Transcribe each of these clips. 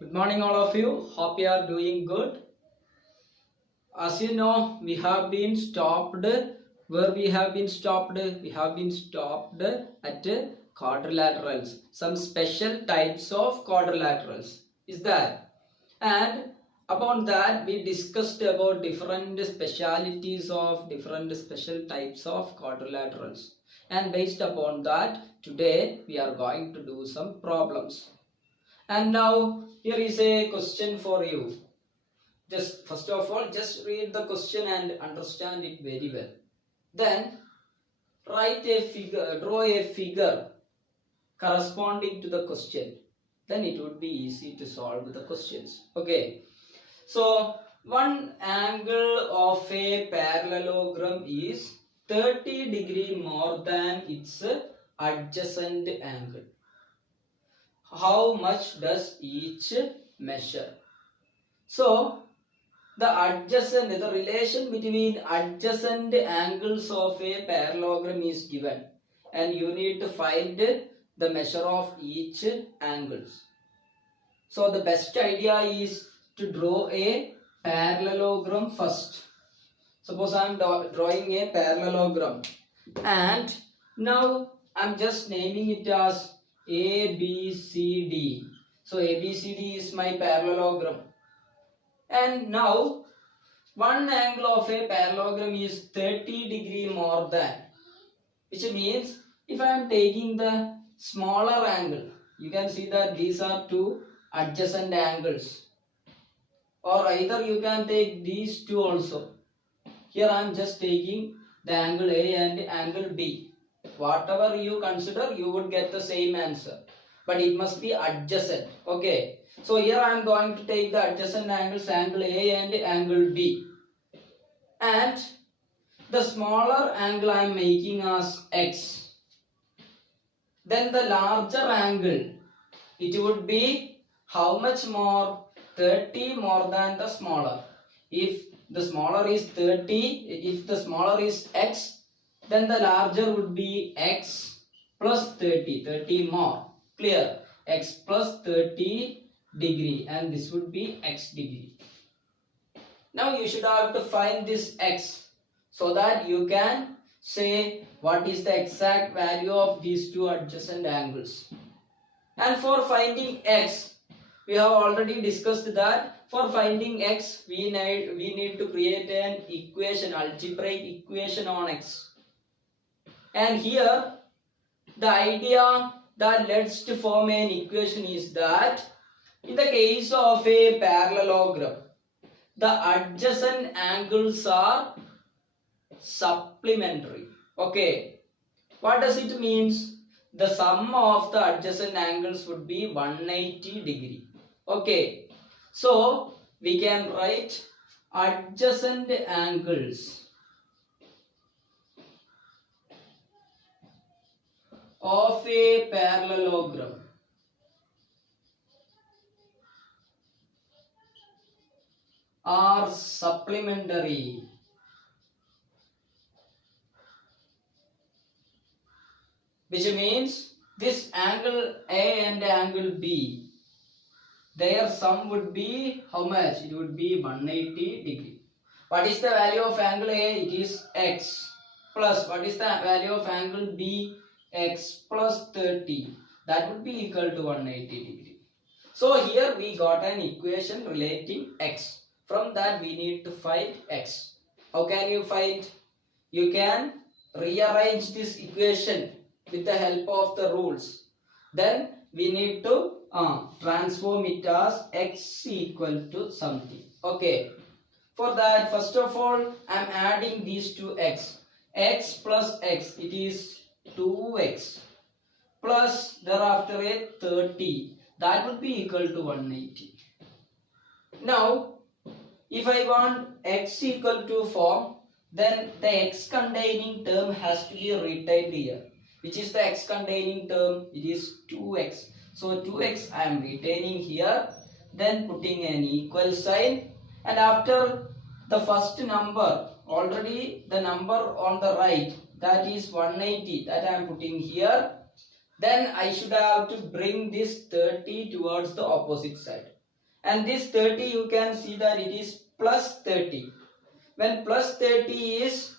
Good morning all of you. Hope you are doing good. As you know, we have been stopped. Where we have been stopped? We have been stopped at quadrilaterals. Some special types of quadrilaterals is that. And upon that we discussed about different specialities of different special types of quadrilaterals. And based upon that, today we are going to do some problems. And now here is a question for you. Just first of all, just read the question and understand it very well. Then write a figure, draw a figure corresponding to the question. Then it would be easy to solve the questions. Okay. So one angle of a parallelogram is 30 degree more than its adjacent angle. How much does each measure? So the relation between adjacent angles of a parallelogram is given, and you need to find the measure of each angles. So the best idea is to draw a parallelogram first. Suppose I am drawing a parallelogram, and now I am just naming it as A, B, C, D. So A, B, C, D is my parallelogram. And now one angle of a parallelogram is 30 degree more than, which means if I am taking the smaller angle, you can see that these are two adjacent angles, or either you can take these two also. Here I am just taking the angle A and angle B. Whatever you consider, you would get the same answer, but it must be adjacent. Okay. So here I am going to take the adjacent angles, angle A and angle B, and the smaller angle I am making as X. Then the larger angle, it would be how much more? 30 more than the smaller. If the smaller is 30, if the smaller is X, then the larger would be X plus 30, 30 more. Clear? X plus 30 degree, and this would be X degree. Now you should have to find this X so that you can say what is the exact value of these two adjacent angles. And for finding X, we have already discussed that for finding X we need to create an equation, algebraic equation on X. And here the idea that leads to form an equation is that in the case of a parallelogram, the adjacent angles are supplementary. Okay. What does it mean? The sum of the adjacent angles would be 180 degree. Okay. So we can write adjacent angles of a parallelogram are supplementary. Which means this angle A and angle B, their sum would be how much? It would be 180 degree. What is the value of angle A? It is X. Plus what is the value of angle B? X plus 30. That would be equal to 180 degree. So here we got an equation relating X. From that we need to find X. How can you find? You can rearrange this equation with the help of the rules. Then we need to transform it as X equal to something. Okay. For that, first of all, I am adding these two X. X plus X, it is 2X plus thereafter a 30. That would be equal to 180. Now if I want X equal to form, then the X containing term has to be retained here. Which is the X containing term? It is 2X. So 2X I am retaining here, then putting an equal sign, and after the first number, already the number on the right, that is 180, that I am putting here. Then I should have to bring this 30 towards the opposite side. and this 30 you can see that it is plus 30. When plus 30 is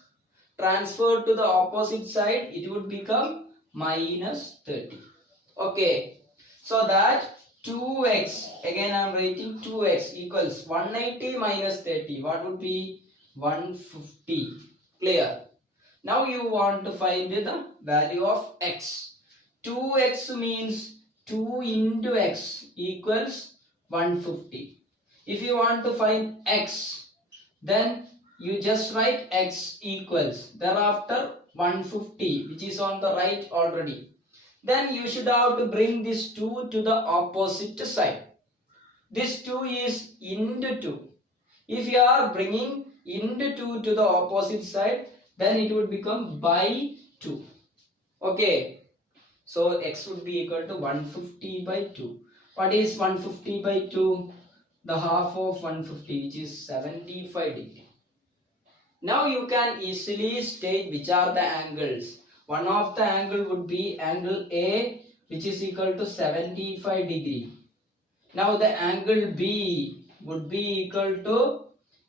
transferred to the opposite side, it would become minus 30. Okay, so that 2x, again I am writing 2x equals 180 minus 30. What would be 150? Clear? Now you want to find the value of x. 2x means 2 into x equals 150. If you want to find x, then you just write x equals thereafter 150, which is on the right already. Then you should have to bring this 2 to the opposite side. This 2 is into 2. If you are bringing into 2 to the opposite side, then it would become by 2. Okay. So x would be equal to 150 by 2. What is 150 by 2? The half of 150, which is 75 degree. Now you can easily state which are the angles. One of the angle would be angle A, which is equal to 75 degree. Now the angle B would be equal to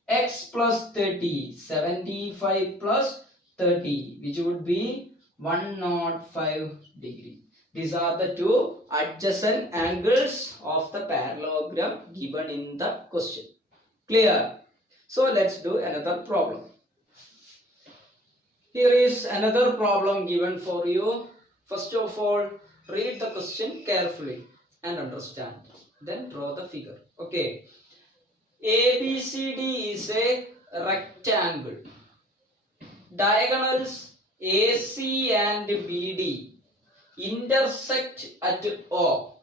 x plus 30, 75 plus 30, which would be 105 degree. These are the two adjacent angles of the parallelogram given in the question. Clear? So let's do another problem. Here is another problem given for you. First of all, read the question carefully and understand. Then draw the figure. Okay. ABCD is a rectangle. Diagonals AC and BD intersect at O.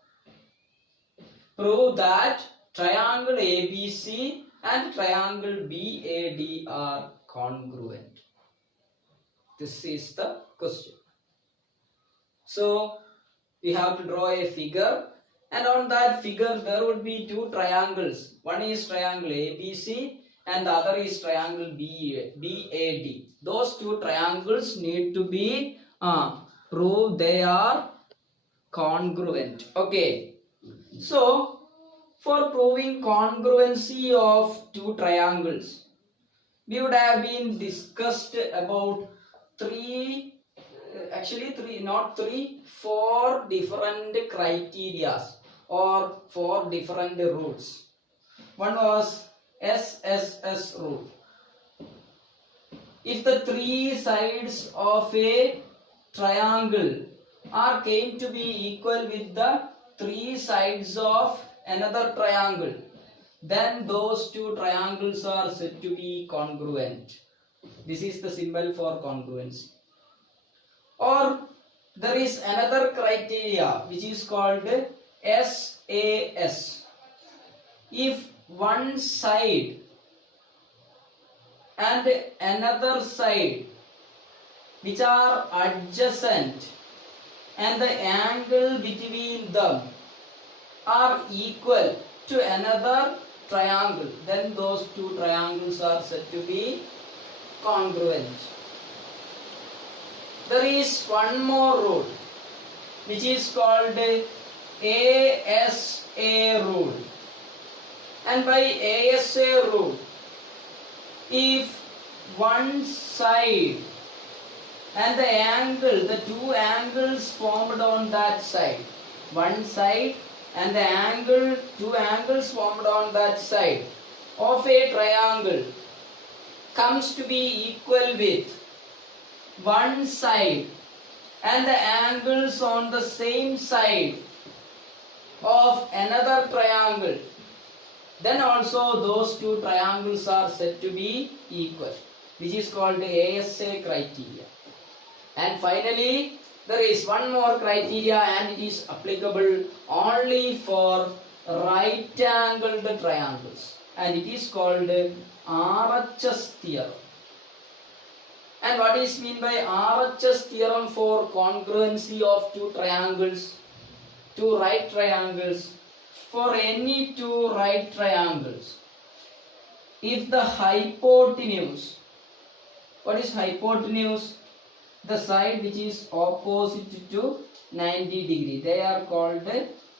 Prove that triangle ABC and triangle BAD are congruent. This is the question. So we have to draw a figure, and on that figure there would be two triangles. One is triangle ABC and the other is triangle BAD. Those two triangles need to be proved they are congruent. Okay. So for proving congruency of two triangles, we would have been discussed about four different criteria or four different rules. One was Sss rule. If the three sides of a triangle are going to be equal with the three sides of another triangle, then those two triangles are said to be congruent. This is the symbol for congruency. Or there is another criteria which is called SAS. If one side and another side which are adjacent and the angle between them are equal to another triangle, then those two triangles are said to be congruent. There is one more rule which is called ASA rule. And by ASA rule, if one side and the angle, the two angles formed on that side, one side and the angle, two angles formed on that side of a triangle comes to be equal with one side and the angles on the same side of another triangle, then also those two triangles are said to be equal. This is called the ASA criteria. And finally, there is one more criteria, and it is applicable only for right-angled triangles, and it is called RHS theorem. And what is meant by RHS theorem for congruency of two triangles, two right triangles? For any two right triangles, if the hypotenuse, what is hypotenuse? The side which is opposite to 90 degree, they are called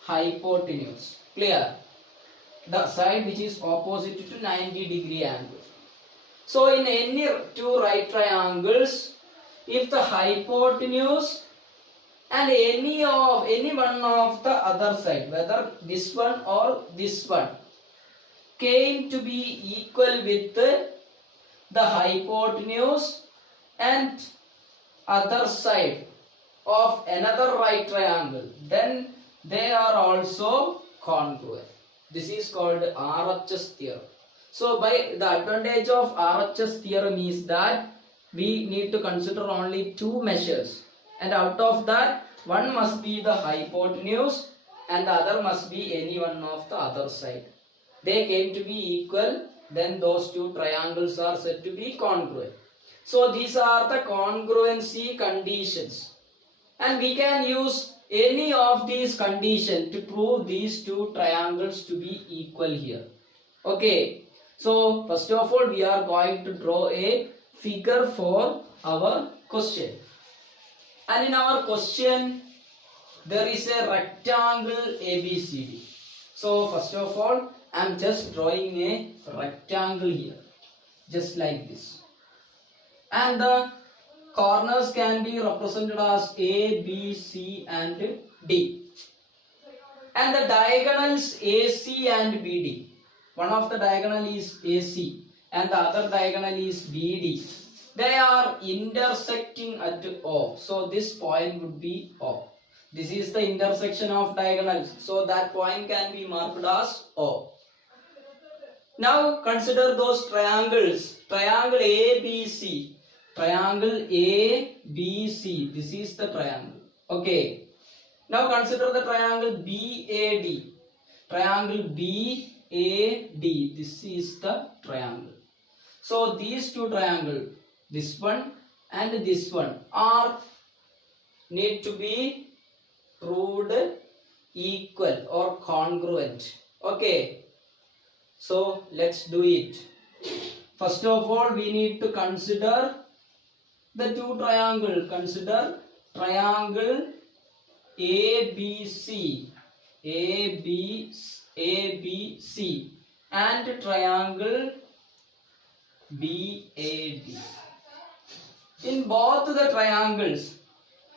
hypotenuse. Clear? the side which is opposite to 90-degree angle. So in any two right triangles, if the hypotenuse and any one of the other side, whether this one or this one, came to be equal with the hypotenuse and other side of another right triangle, then they are also congruent. This is called RHS theorem. So by the advantage of RHS theorem is that we need to consider only two measures, and out of that one must be the hypotenuse and the other must be any one of the other side. They came to be equal, then those two triangles are said to be congruent. So these are the congruency conditions, and we can use any of these conditions to prove these two triangles to be equal here. Okay, so first of all we are going to draw a figure for our question, and in our question there is a rectangle ABCD. So first of all I am just drawing a rectangle here, just like this, and the corners can be represented as A, B, C and D, and the diagonals AC and BD. One of the diagonal is AC and the other diagonal is BD. They are intersecting at O. So this point would be O. This is the intersection of diagonals. So that point can be marked as O. Now consider those triangles. Triangle ABC. Triangle ABC. This is the triangle. Okay. Now consider the triangle BAD. Triangle BAD. This is the triangle. So these two triangles, this one and this one, are need to be proved equal or congruent. Okay. So let's do it. First of all we need to consider the two triangles. Consider triangle ABC and triangle BAD. In both the triangles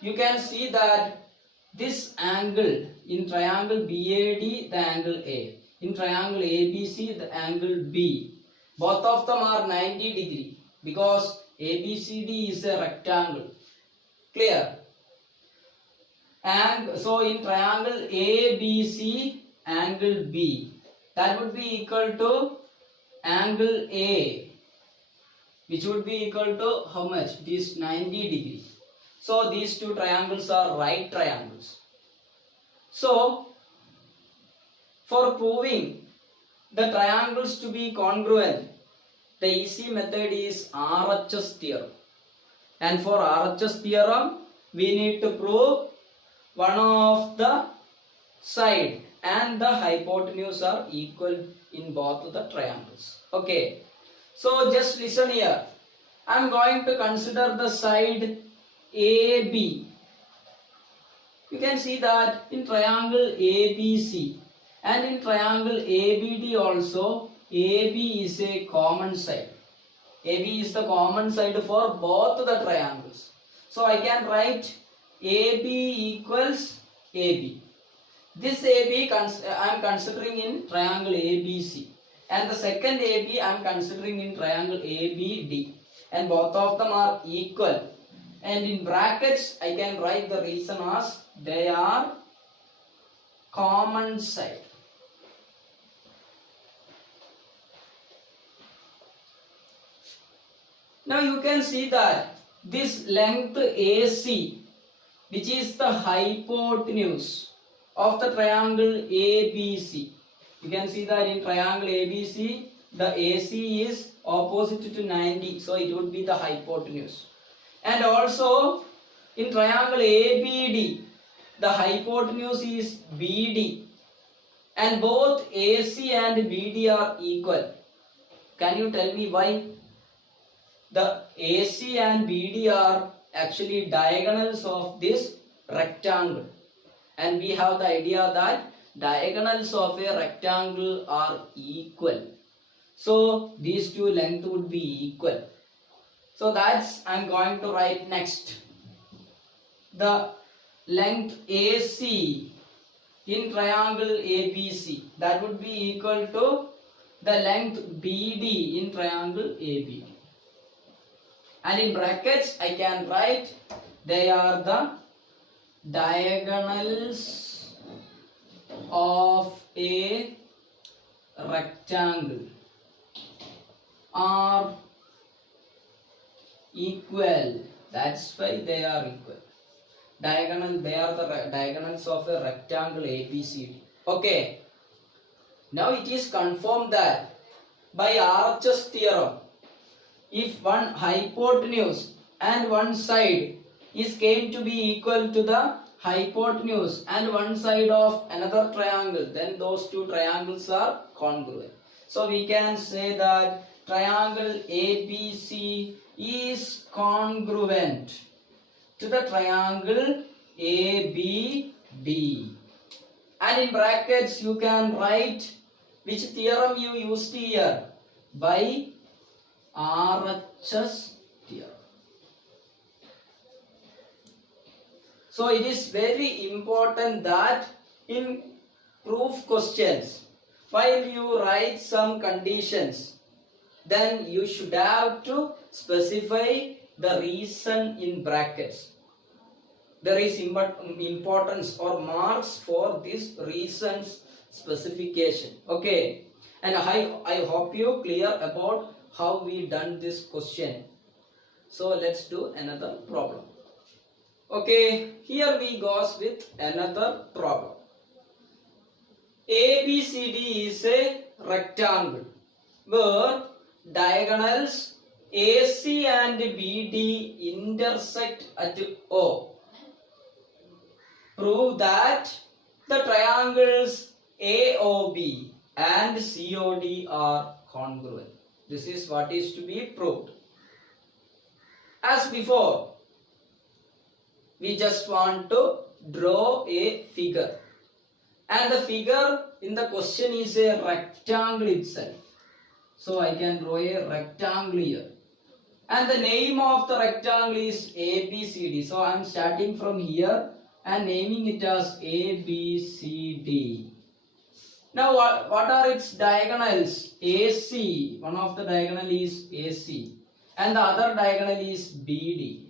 you can see that this angle, in triangle BAD the angle A, in triangle ABC the angle B, both of them are 90 degree because ABCD is a rectangle. Clear? And so in triangle ABC angle B, that would be equal to angle A, which would be equal to how much? It is 90 degree. So these two triangles are right triangles. So for proving the triangles to be congruent, the easy method is RHS theorem. And for RHS theorem, we need to prove one of the side and the hypotenuse are equal in both the triangles. Okay. So just listen here. I am going to consider the side AB. You can see that in triangle ABC and in triangle ABD also, AB is a common side. AB is the common side for both the triangles. So I can write AB equals AB. This AB I am considering in triangle ABC, and the second AB I am considering in triangle ABD, and both of them are equal. And in brackets I can write the reason as they are common side. Now you can see that this length AC, which is the hypotenuse of the triangle ABC, you can see that in triangle ABC the AC is opposite to 90, so it would be the hypotenuse. And also in triangle ABD the hypotenuse is BD, and both AC and BD are equal. Can you tell me why? The AC and BD are actually diagonals of this rectangle, and we have the idea that diagonals of a rectangle are equal. So these two lengths would be equal. So that's I'm going to write next. The length AC in triangle ABC, that would be equal to the length BD in triangle ABD. And in brackets I can write they are the diagonals of a rectangle are equal. That's why they are equal. They are the diagonals of a rectangle ABCD. Okay. Now it is confirmed that by RHS theorem, if one hypotenuse and one side is came to be equal to the hypotenuse and one side of another triangle, then those two triangles are congruent. So we can say that triangle ABC is congruent to the triangle ABD. And in brackets you can write which theorem you used here, by RHS theorem. So it is very important that in proof questions, while you write some conditions, then you should have to specify the reason in brackets. There is importance or marks for this reasons specification. Okay, and I hope you clear about how we done this question. So let's do another problem. Okay, here we goes with another problem. ABCD is a rectangle where diagonals AC and BD intersect at O. Prove that the triangles AOB and COD are congruent. This is what is to be proved. As before, we just want to draw a figure. And the figure in the question is a rectangle itself. So I can draw a rectangle here. And the name of the rectangle is ABCD. So I am starting from here and naming it as ABCD. Now what are its diagonals? AC. One of the diagonal is AC. And the other diagonal is BD.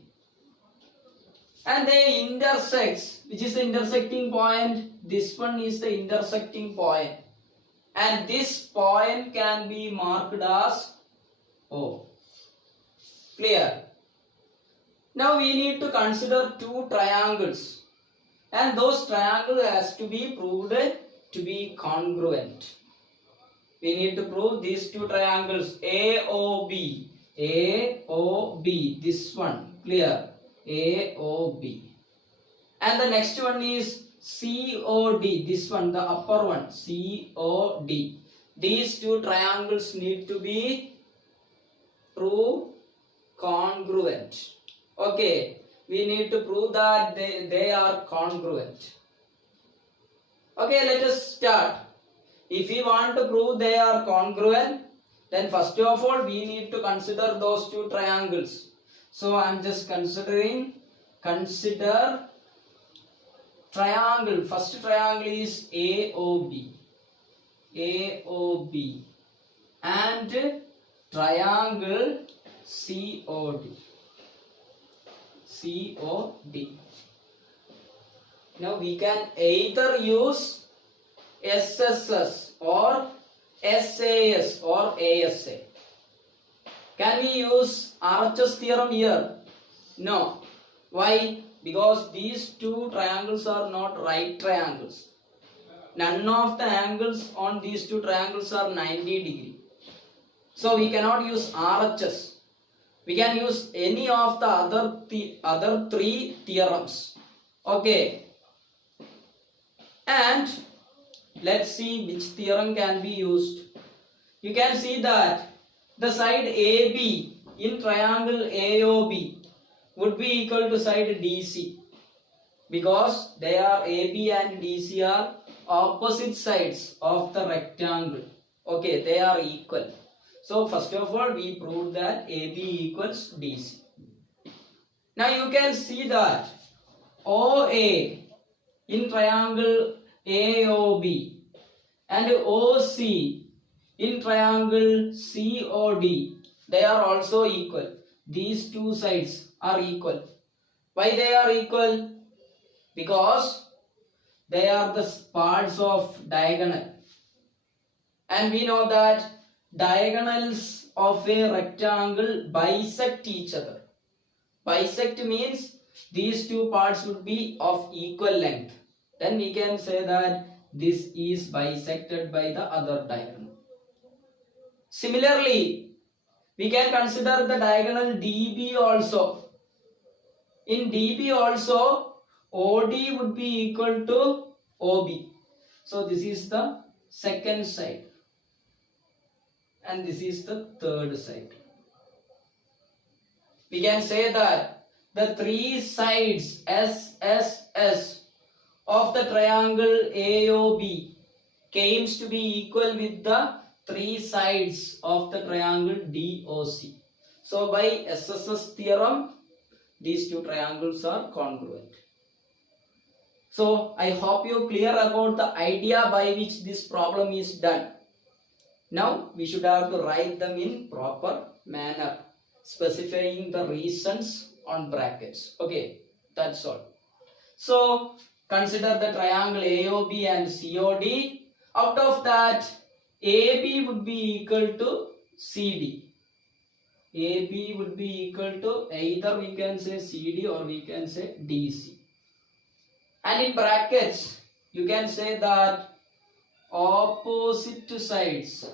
And they intersect. Which is the intersecting point? This one is the intersecting point. And this point can be marked as O. Clear? Now we need to consider two triangles. And those triangles has to be proved to be congruent. We need to prove these two triangles AOB. AOB. This one. Clear? AOB. And the next one is COD. This one, the upper one. COD. These two triangles need to be proved congruent. Okay. We need to prove that they are congruent. Okay, let us start. If we want to prove they are congruent, then first of all we need to consider those two triangles. So I am just consider triangle. First triangle is AOB. AOB. And triangle COD. COD. Now we can either use SSS or SAS or ASA. Can we use RHS theorem here? No. Why? Because these two triangles are not right triangles. None of the angles on these two triangles are 90 degree. So we cannot use RHS. We can use any of the other three theorems. Okay. And let's see which theorem can be used. You can see that the side AB in triangle AOB would be equal to side DC, because they are AB and DC are opposite sides of the rectangle, okay, they are equal. So first of all, we proved that AB equals DC. Now you can see that OA in triangle AOB and OC in triangle COD, they are also equal. These two sides are equal. Why they are equal? Because they are the parts of diagonal. And we know that diagonals of a rectangle bisect each other. Bisect means these two parts would be of equal length. Then we can say that this is bisected by the other diagonal. Similarly, we can consider the diagonal DB also. In DB also, OD would be equal to OB. So this is the second side. And this is the third side. We can say that the three sides SSS of the triangle AOB came to be equal with the three sides of the triangle DOC. So by SSS theorem, these two triangles are congruent. So I hope you are clear about the idea by which this problem is done. Now we should have to write them in proper manner, specifying the reasons on brackets. Okay, that's all. So consider the triangle AOB and COD. Out of that, AB would be equal to CD. AB would be equal to either we can say CD or we can say DC. And in brackets, you can say that opposite sides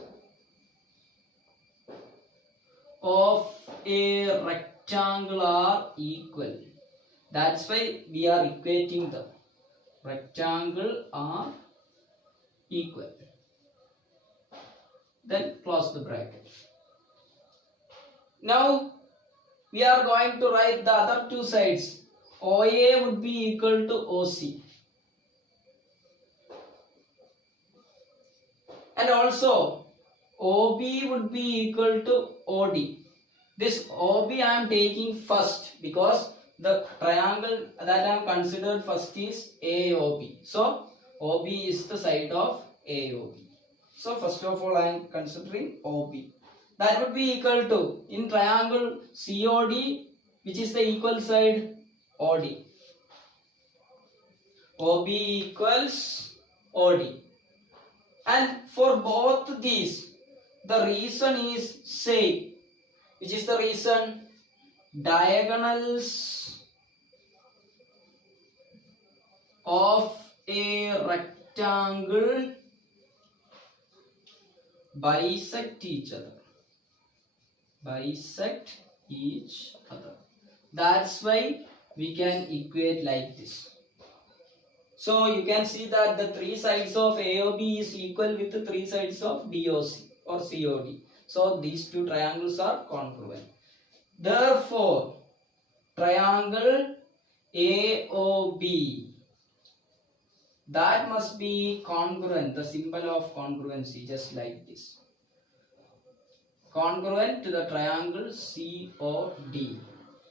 of a rectangle are equal. That's why we are equating them. Rectangle are equal. Then close the bracket. Now we are going to write the other two sides. OA would be equal to OC. And also OB would be equal to OD. This OB I am taking first because the triangle that I am considered first is AOB. So OB is the side of AOB. So first of all I am considering OB. That would be equal to, in triangle COD, which is the equal side, OD. OB equals OD. And for both these, the reason is same. Which is the reason? Diagonals of a rectangle bisect each other. Bisect each other. That's why we can equate like this. So you can see that the three sides of AOB is equal with the three sides of DOC or COD. So these two triangles are congruent. Therefore, triangle AOB, that must be congruent, the symbol of congruency, just like this. Congruent to the triangle COD.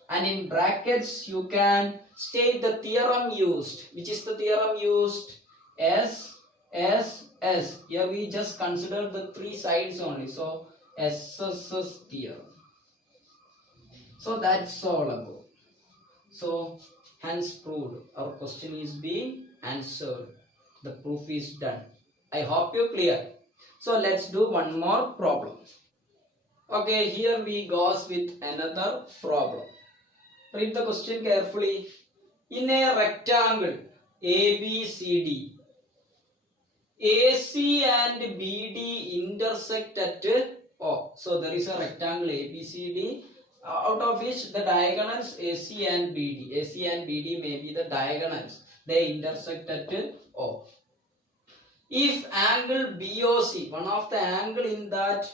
And in brackets you can state the theorem used. Which is the theorem used? SSS. Here we just consider the three sides only. So SSS theorem. So that's all about. So hence proved. Our question is being answered. The proof is done. I hope you clear. So let's do one more problem. Okay, here we goes with another problem. Read the question carefully. In a rectangle ABCD, AC and BD intersect at O. So there is a rectangle ABCD, out of which the diagonals AC and BD. AC and BD may be the diagonals. They intersect at O. If angle BOC, one of the angle in that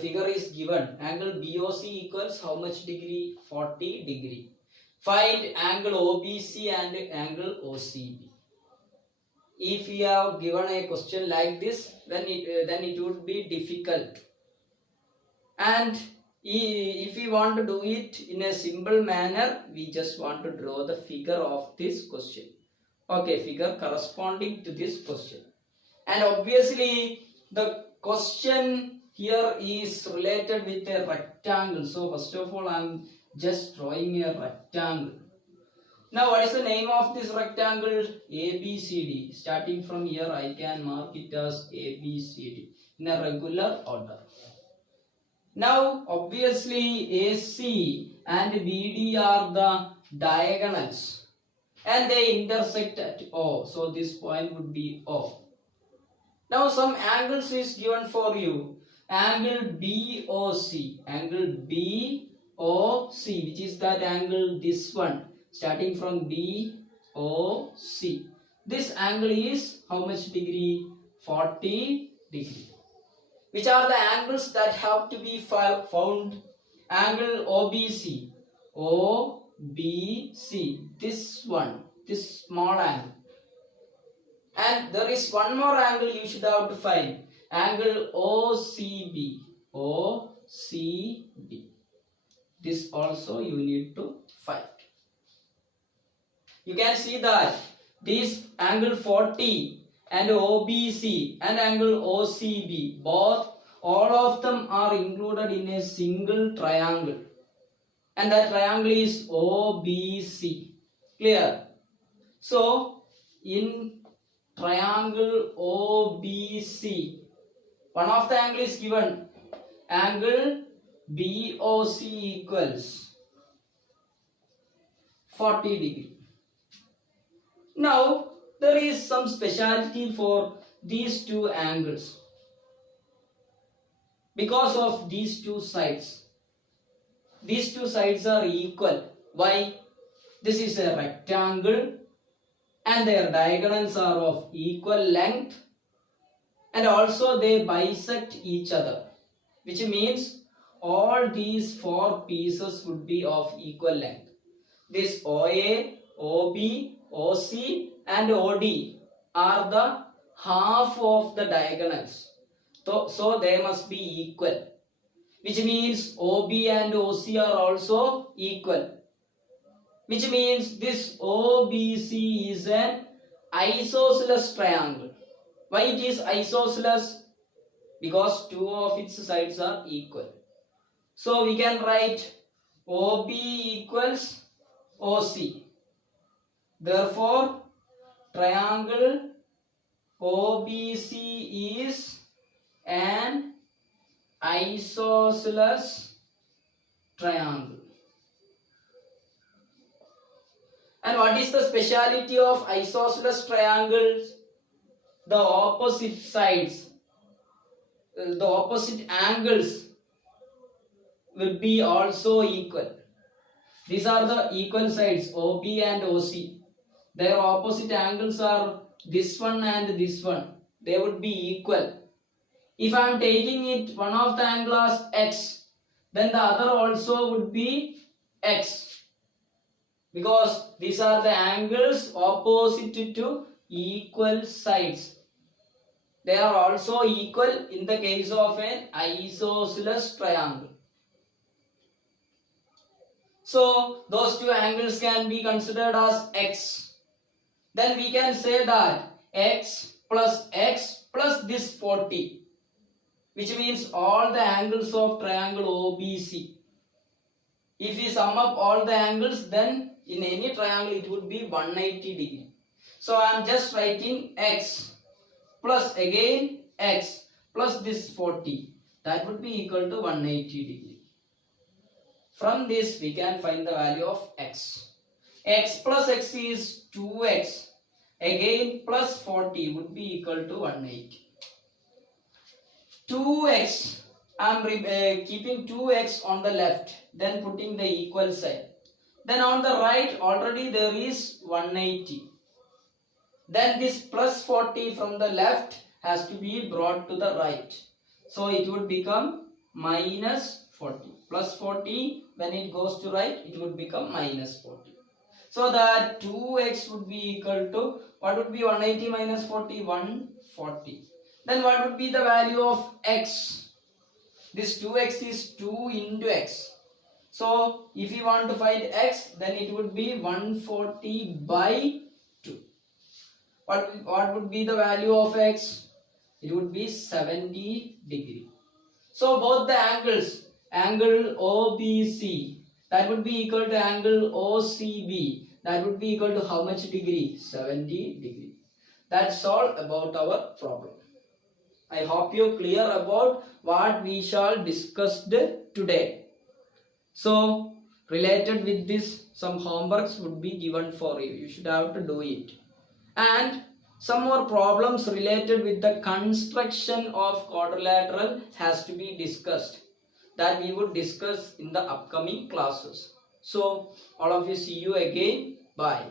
figure is given, angle BOC equals how much degree? 40 degree. Find angle OBC and angle OCB. if we have given a question like this, then it would be difficult. And if we want to do it in a simple manner, we just want to draw the figure of this question. Okay, figure corresponding to this question. And obviously the question here is related with a rectangle. So first of all, I am just drawing a rectangle. Now what is the name of this rectangle? ABCD. Starting from here, I can mark it as ABCD in a regular order. Now obviously AC and BD are the diagonals and they intersect at O. So this point would be O. Now some angles is given for you. Angle BOC. Angle BOC, which is that angle, this one. Starting from BOC. This angle is how much degree? 40 degree. Which are the angles that have to be found? Angle OBC. OBC. This one. This small angle. And there is one more angle you should have to find. Angle OCB. OCB. This also you need to find. You can see that this angle 40 and OBC and angle OCB, all of them are included in a single triangle. And that triangle is OBC. Clear? So, in triangle OBC, one of the angle is given. Angle BOC equals 40 degree. Now, there is some speciality for these two angles. Because of these two sides. These two sides are equal. Why? This is a rectangle and their diagonals are of equal length and also they bisect each other. Which means all these four pieces would be of equal length. This OA, OB, OC and OD are the half of the diagonals. So they must be equal. Which means OB and OC are also equal. Which means this OBC is an isosceles triangle. Why it is isosceles? Because two of its sides are equal. So we can write OB equals OC. Therefore, triangle OBC is an isosceles triangle. And what is the speciality of isosceles triangles? The opposite sides, the opposite angles will be also equal. These are the equal sides, OB and OC. Their opposite angles are this one and this one. They would be equal. If I am taking it, one of the angle as X, then the other also would be X. Because these are the angles opposite to equal sides. They are also equal in the case of an isosceles triangle. So, those two angles can be considered as X. Then we can say that X plus this 40. Which means all the angles of triangle OBC. If we sum up all the angles, then in any triangle it would be 180 degree. So I am just writing X plus again X plus this 40. That would be equal to 180 degree. From this we can find the value of X. X plus X is 2X. Again plus 40 would be equal to 180. 2X. I am keeping 2X on the left. Then putting the equal sign. Then on the right already there is 180. Then this plus 40 from the left has to be brought to the right. So it would become minus 40. Plus 40, when it goes to right, it would become minus 40. So that 2x would be equal to, what would be 180 minus 40? 140. Then what would be the value of x? This 2x is 2 into x. So if you want to find x, then it would be 140 by 2. What would be the value of x? It would be 70 degree. So both the angles, angle OBC, that would be equal to angle OCB, that would be equal to how much degree? 70 degree. That's all about our problem. I hope you're clear about what we shall discuss today. So related with this, some homeworks would be given for you. You should have to do it. And some more problems related with the construction of quadrilateral has to be discussed. That we would discuss in the upcoming classes. So all of you, see you again. Bye.